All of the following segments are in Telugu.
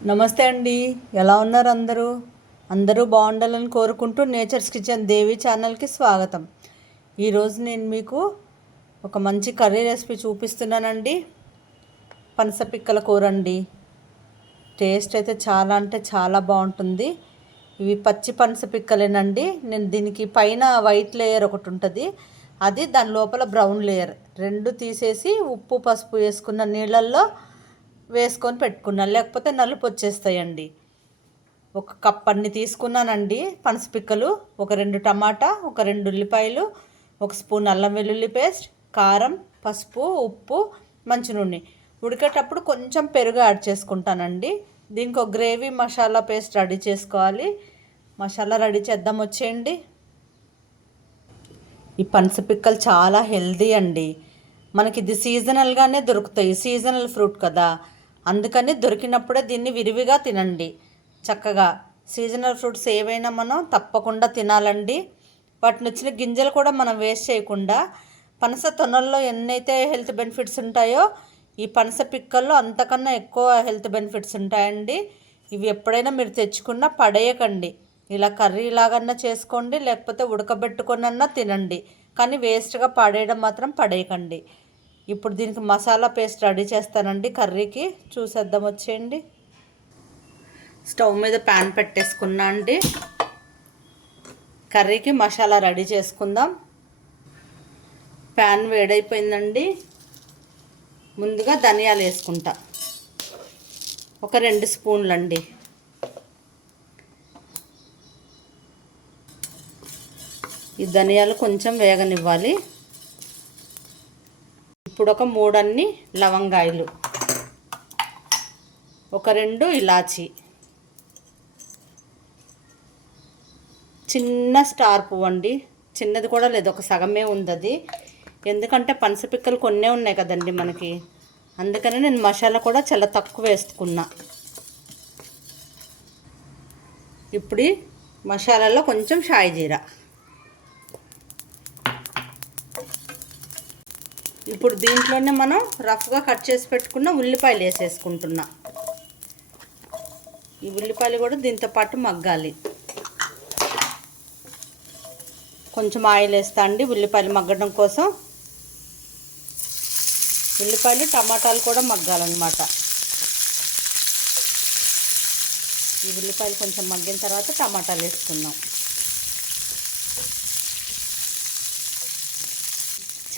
నమస్తే అండి. ఎలా ఉన్నారు అందరూ? అందరూ బాగుండాలని కోరుకుంటూ నేచర్స్ కిచెన్ దేవి ఛానల్కి స్వాగతం. ఈరోజు నేను మీకు ఒక మంచి కర్రీ రెసిపీ చూపిస్తున్నానండి. పనస పిక్కల కూర అండి. టేస్ట్ అయితే చాలా అంటే చాలా బాగుంటుంది. ఇవి పచ్చి పనస పిక్కలేనండి. నేను దీనికి పైన వైట్ లేయర్ ఒకటి ఉంటుంది. అది దాని లోపల బ్రౌన్ లేయర్. రెండు తీసేసి ఉప్పు పసుపు వేసుకున్న నీళ్ళల్లో వేసుకొని పెట్టుకున్నాను. లేకపోతే నలుపు వచ్చేస్తాయండి. ఒక కప్ అన్ని తీసుకున్నానండి పనసపిక్కలు ఒక రెండు టమాటా ఒక రెండు ఉల్లిపాయలు ఒక స్పూన్ అల్లం వెల్లుల్లి పేస్ట్ కారం పసుపు ఉప్పు మంచి నూనె. ఉడికేటప్పుడు కొంచెం పెరుగు యాడ్ చేసుకుంటానండి. దీనికి ఒక గ్రేవీ మసాలా పేస్ట్ రెడీ చేసుకోవాలి. మసాలా రెడీ చేద్దాం వచ్చేయండి. ఈ పనసపిక్కలు చాలా హెల్దీ అండి. మనకి ఇది సీజనల్గానే దొరుకుతాయి. సీజనల్ ఫ్రూట్ కదా. అందుకని దొరికినప్పుడే దీన్ని విరివిగా తినండి. చక్కగా సీజనల్ ఫ్రూట్స్ ఏవైనా మనం తప్పకుండా తినాలండి. వాటిని వచ్చిన గింజలు కూడా మనం వేస్ట్ చేయకుండా పనస తొనల్లో ఎన్నైతే హెల్త్ బెనిఫిట్స్ ఉంటాయో ఈ పనస పిక్కల్లో అంతకన్నా ఎక్కువ హెల్త్ బెనిఫిట్స్ ఉంటాయండి. ఇవి ఎప్పుడైనా మీరు తెచ్చుకున్నా పడేయకండి. ఇలా కర్రీ లాగన్నా చేసుకోండి లేకపోతే ఉడకబెట్టుకొనన్నా తినండి. కానీ వేస్ట్గా పడేయడం మాత్రం పడేయకండి. ఇప్పుడు దీనికి మసాలా పేస్ట్ రెడీ చేస్తానండి కర్రీకి. చూసేద్దాం వచ్చేయండి. స్టవ్ మీద ప్యాన్ పెట్టేసుకున్నా అండి. కర్రీకి మసాలా రెడీ చేసుకుందాం. ప్యాన్ వేడైపోయిందండి. ముందుగా ధనియాలు వేసుకుంటా. ఒక రెండు స్పూన్లు అండి ఈ ధనియాలు కొంచెం వేగనివ్వాలి. ఇప్పుడు ఒక మూడన్ని లవంగాయలు. ఒక రెండు ఇలాచి. చిన్న స్టార్ పువ్వు అండి చిన్నది కూడా లేదు ఒక సగమే ఉంది అది ఎందుకంటే పనసపిక్కలు కొన్నే ఉన్నాయి కదండి మనకి. అందుకని నేను మసాలా కూడా చాలా తక్కువ వేసుకున్నా. ఇప్పుడు మసాలాలో కొంచెం షాయి ఇప్పుడు దీంట్లోనే మనం రఫ్గా కట్ చేసి పెట్టుకున్న ఉల్లిపాయలు వేసేసుకుంటున్నా. ఈ ఉల్లిపాయలు కూడా దీంతో పాటు మగ్గాలి. కొంచెం ఆయిల్ వేస్తా అండి ఉల్లిపాయలు మగ్గడం కోసం. ఉల్లిపాయలు టమాటాలు కూడా మగ్గాలన్నమాట. ఈ ఉల్లిపాయలు కొంచెం మగ్గిన తర్వాత టమాటాలు వేసుకుందాం.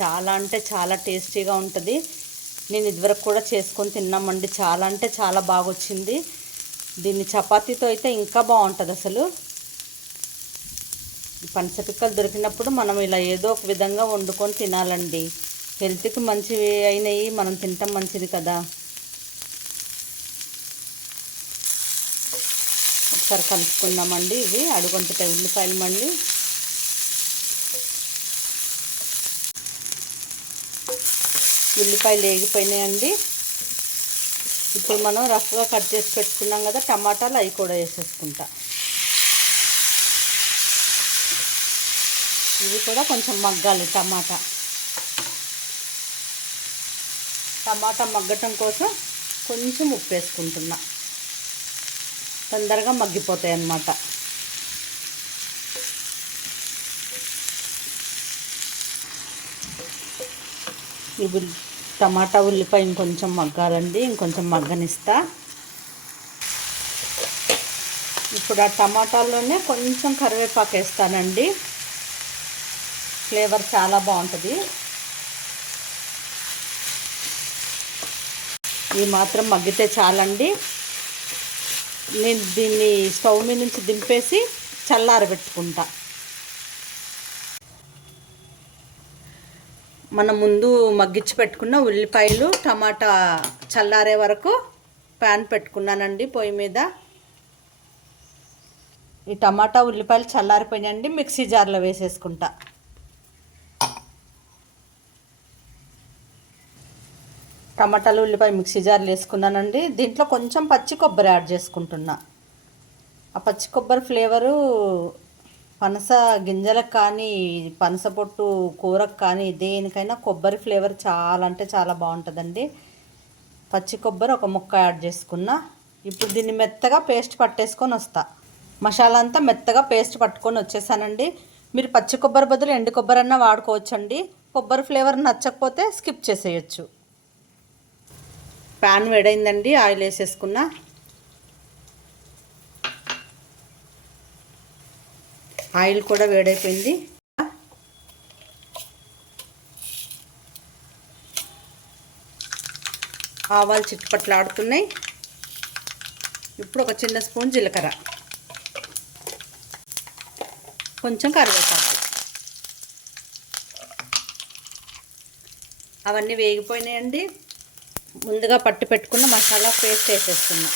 చాలా అంటే చాలా టేస్టీగా ఉంటుంది. నేను ఇదివరకు కూడా చేసుకొని తిన్నామండి. చాలా అంటే చాలా బాగా వచ్చింది దీన్ని చపాతీతో అయితే ఇంకా బాగుంటుంది అసలు. పనసపిక్కలు దొరికినప్పుడు మనం ఇలా ఏదో ఒక విధంగా వండుకొని తినాలండి. హెల్త్కి మంచివి అయినవి మనం తింటాం మంచిది కదా. ఒకసారి కలుపుకుందామండి ఇవి. అడుగొంటుతాయి ఉల్లిపాయలు మళ్ళీ. ఉల్లిపాయలు వేగిపోయినాయండి ఇప్పుడు మనం రఫ్గా కట్ చేసి పెట్టుకున్నాం కదా టమాటాలు అవి కూడా వేసేసుకుంటా. ఇవి కూడా కొంచెం మగ్గాలి టమాటా. టమాటా మగ్గటం కోసం కొంచెం ఉప్పు వేసుకుంటున్నా. తొందరగా మగ్గిపోతాయి అన్నమాట. ఇవి టమాటా ఉల్లిపాయ ఇంకొంచెం మగ్గాలండి ఇంకొంచెం మగ్గనిస్తా. ఇప్పుడు ఆ టమాటాల్లోనే కొంచెం కరివేపాకు వేస్తానండి. ఫ్లేవర్ చాలా బాగుంటుంది. ఈ మాత్రం మగ్గితే చాలండి. నేను దీన్ని స్టవ్ మీద నుంచి దింపేసి చల్లారబెట్టుకుంటా. మనం ముందు మగ్గించి పెట్టుకున్న ఉల్లిపాయలు టమాటా చల్లారే వరకు ప్యాన్ పెట్టుకున్నానండి పొయ్యి మీద. ఈ టమాటా ఉల్లిపాయలు చల్లారిపోయినాయండి మిక్సీ జార్లో వేసేసుకుంటా. టమాటాలు ఉల్లిపాయ మిక్సీ జార్లు వేసుకున్నానండి. దీంట్లో కొంచెం పచ్చి కొబ్బరి యాడ్ చేసుకుంటున్నా. ఆ పచ్చి కొబ్బరి ఫ్లేవరు పనస గింజలకు కానీ పనస పొట్టు కూరకు కానీ దేనికైనా కొబ్బరి ఫ్లేవర్ చాలా అంటే చాలా బాగుంటుందండి. పచ్చి కొబ్బరి ఒక ముక్క యాడ్ చేసుకున్నా ఇప్పుడు దీన్ని మెత్తగా పేస్ట్ పట్టేసుకొని వస్తా. మసాలా అంతా మెత్తగా పేస్ట్ పట్టుకొని వచ్చేసానండి. మీరు పచ్చి కొబ్బరి బదులు ఎండు కొబ్బరి అన్నా వాడుకోవచ్చండి. కొబ్బరి ఫ్లేవర్ నచ్చకపోతే స్కిప్ చేసేయచ్చు. ప్యాన్ వేడైందండి ఆయిల్ వేసేసుకున్నా. ఆయిల్ కూడా వేడైపోయింది. ఆవాలు చిట్పట్లాడుతున్నాయి. ఇప్పుడు ఒక చిన్న స్పూన్ జీలకర్ర. కొంచెం కరివేపాకు. అవన్నీ వేగిపోయినాయండి. ముందుగా పట్టు పెట్టుకున్న మసాలా పేస్ట్ వేసేస్తున్నా.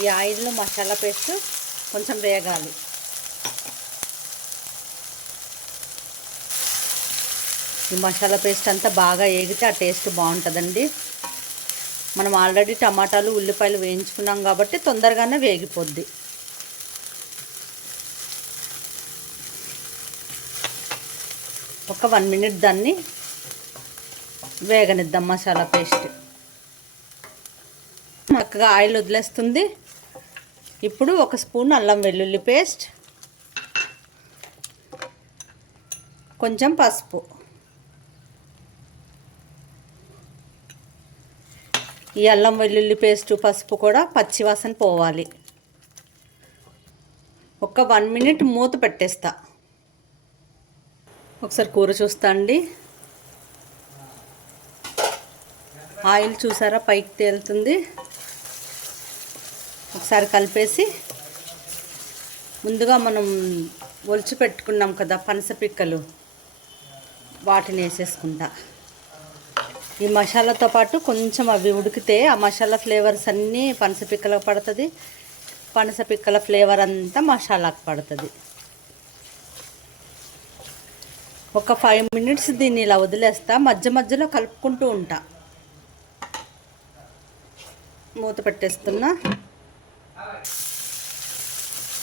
ఈ ఆయిల్లో మసాలా పేస్ట్ కొంచెం వేగాలి. ఈ మసాలా పేస్ట్ అంతా బాగా వేగితే ఆ టేస్ట్ బాగుంటుందండి. మనం ఆల్రెడీ టమాటాలు ఉల్లిపాయలు వేయించుకున్నాం కాబట్టి తొందరగానే వేగిపోద్ది. ఒక వన్ మినిట్ దాన్ని వేగనిద్దాం మసాలా పేస్ట్. చక్కగా ఆయిల్ వదిలేస్తుంది. ఇప్పుడు ఒక స్పూన్ అల్లం వెల్లుల్లి పేస్ట్ కొంచెం పసుపు. ఈ అల్లం వెల్లుల్లి పేస్ట్ పసుపు కూడా పచ్చివాసన పోవాలి. ఒక వన్ మినిట్ మూత పెట్టేస్తా. ఒకసారి కూర చూస్తా అండి. ఆయిల్ చూసారా? పైకి తేలుతుంది. ఒకసారి కలిపేసి ముందుగా మనం ఒలిచి పెట్టుకున్నాం కదా పనస పిక్కలు వాటిని వేసేసుకుంటా. ఈ మసాలాతో పాటు కొంచెం అవి ఉడికితే ఆ మసాలా ఫ్లేవర్స్ అన్నీ పనస పిక్కలకు పడుతుంది. పనస పిక్కల ఫ్లేవర్ అంతా మసాలాకు పడుతుంది. ఒక ఫైవ్ మినిట్స్ దీన్ని ఇలా వదిలేస్తా. మధ్య మధ్యలో కలుపుకుంటూ ఉంటా. మూత పెట్టేస్తున్నా.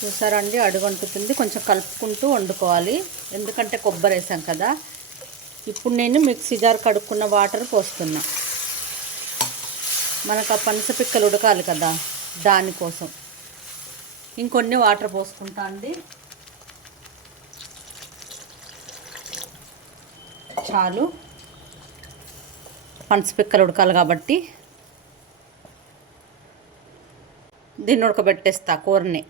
చూసారండి అడుగంటుతుంది. కొంచెం కలుపుకుంటూ వండుకోవాలి. ఎందుకంటే కొబ్బరి వేసాం కదా. ఇప్పుడు నేను మిక్సీ జార్ కడుక్కున్న వాటర్ పోస్తున్నా. మనకు ఆ పనస పిక్కలు ఉడకాలి కదా దానికోసం. ఇంకొన్ని వాటర్ పోసుకుంటా అండి. చాలు. పనస పిక్కలు ఉడకాలి కాబట్టి. దీన్ని ఉడకబెట్టేస్తా కూరని.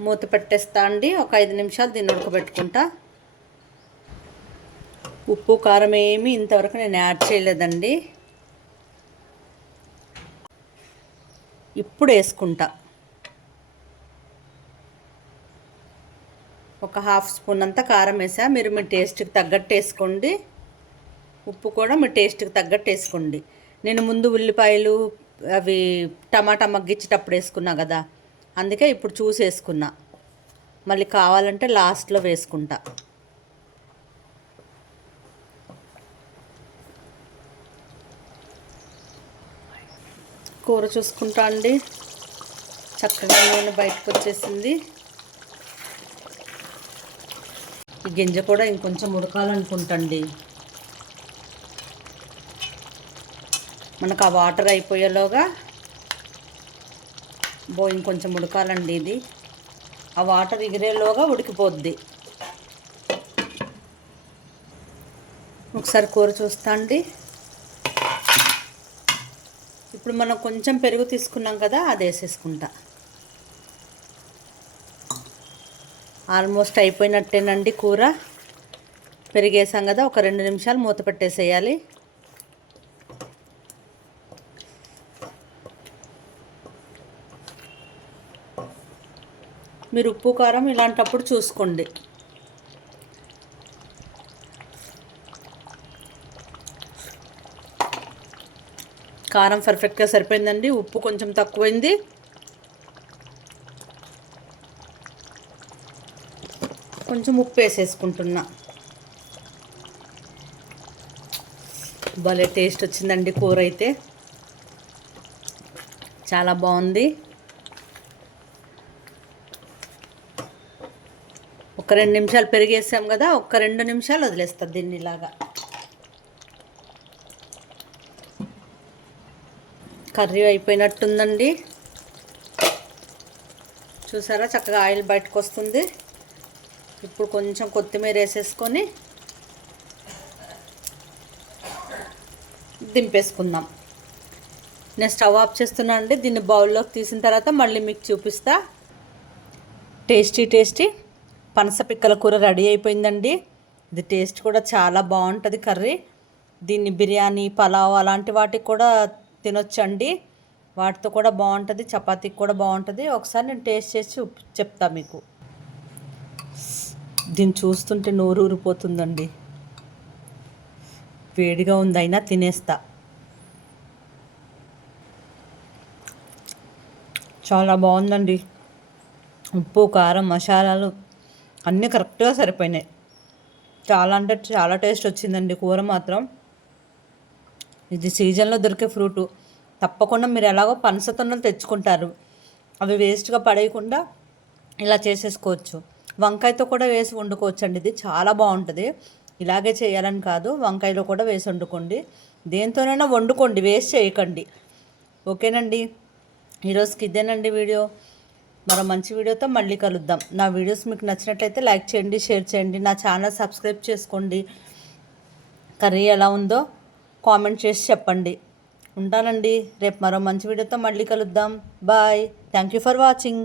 మూత పెట్టేస్తా అండి. ఒక ఐదు నిమిషాలు దీన్ని ఉడకబెట్టుకుంటా. ఉప్పు కారం ఏమి ఇంతవరకు నేను యాడ్ చేయలేదండి. ఇప్పుడు వేసుకుంటా. ఒక హాఫ్ స్పూన్ అంతా కారం వేసా. మీరు మీ టేస్ట్కి తగ్గట్టు వేసుకోండి. ఉప్పు కూడా మీ టేస్ట్కి తగ్గట్టు వేసుకోండి. నేను ముందు ఉల్లిపాయలు అవి టమాటా మగ్గించేటప్పుడు వేసుకున్నా కదా అందుకే ఇప్పుడు చూసి వేసుకున్నా మళ్ళీ కావాలంటే లాస్ట్లో వేసుకుంటా. కూర చూసుకుంటా అండి. చక్కగా నూనె బయటకు వచ్చేసింది. ఈ గింజ కూడా ఇంకొంచెం ఉడకాలనుకుంటండి మనకు ఆ వాటర్ అయిపోయేలోగా బో ఇంకొంచెం ఉడకాలండి ఇది. ఆ వాటర్ ఎగిరేలోగా ఉడికిపోద్ది. ఒకసారి కూర చూస్తా అండి. ఇప్పుడు మనం కొంచెం పెరుగు తీసుకున్నాం కదా అది వేసేసుకుంటా. ఆల్మోస్ట్ అయిపోయినట్టేనండి కూర. పెరిగేసాం కదా ఒక రెండు నిమిషాలు మూత పెట్టేసేయాలి. మీరు ఉప్పు కారం ఇలాంటప్పుడు చూసుకోండి. కారం పర్ఫెక్ట్గా సరిపోయిందండి. ఉప్పు కొంచెం తక్కువైంది. కొంచెం ఉప్పు వేసేసుకుంటున్నా. భలే టేస్ట్ వచ్చిందండి కూర అయితే చాలా బాగుంది. ఒక రెండు నిమిషాలు పెరిగేసాం కదా ఒక్క రెండు నిమిషాలు వదిలేస్తారు దీన్ని ఇలాగా. కర్రీ అయిపోయినట్టుందండి. చూసారా చక్కగా ఆయిల్ బయటకు వస్తుంది ఇప్పుడు కొంచెం కొత్తిమీర వేసేసుకొని దింపేసుకుందాం. నేను స్టవ్ ఆఫ్ చేస్తున్నాను అండి దీన్ని బౌల్లోకి తీసిన తర్వాత మళ్ళీ మీకు చూపిస్తా. Tasty tasty. పనస పిక్కల కూర రెడీ అయిపోయిందండి. ఇది టేస్ట్ కూడా చాలా బాగుంటుంది కర్రీ. దీన్ని బిర్యానీ పలావ్ అలాంటి వాటికి కూడా తినొచ్చండి. వాటితో కూడా బాగుంటుంది చపాతీకి కూడా బాగుంటుంది. ఒకసారి నేను టేస్ట్ చేసి చెప్తా మీకు. దీన్ని చూస్తుంటే నోరు ఊరిపోతుందండి. వేడిగా ఉందైనా తినేస్తా. చాలా బాగుందండి. ఉప్పు కారం మసాలాలు. అన్నీ కరెక్ట్గా సరిపోయినాయి. చాలా అంటే చాలా టేస్ట్ వచ్చిందండి కూర మాత్రం. ఇది సీజన్లో దొరికే ఫ్రూటు. తప్పకుండా మీరు ఎలాగో పనసతొన్నలు తెచ్చుకుంటారు. అవి వేస్ట్గా పడేయకుండా ఇలా చేసేసుకోవచ్చు. వంకాయతో కూడా వేసి వండుకోవచ్చు అండి ఇది చాలా బాగుంటుంది. ఇలాగే చేయాలని కాదు వంకాయలో కూడా వేసి వండుకోండి. దేంతోనైనా వండుకోండి వేస్ట్ చేయకండి. ఓకేనండి? ఈరోజుకి ఇదేనండి వీడియో. మరో మంచి వీడియోతో మళ్ళీ కలుద్దాం. నా వీడియోస్ మీకు నచ్చినట్లయితే లైక్ చేయండి షేర్ చేయండి. నా ఛానల్ సబ్స్క్రైబ్ చేసుకోండి. కర్రీ ఎలా ఉందో కామెంట్ చేసి చెప్పండి. ఉంటానండి. రేపు మరో మంచి వీడియోతో మళ్ళీ కలుద్దాం. Bye. Thank you for watching.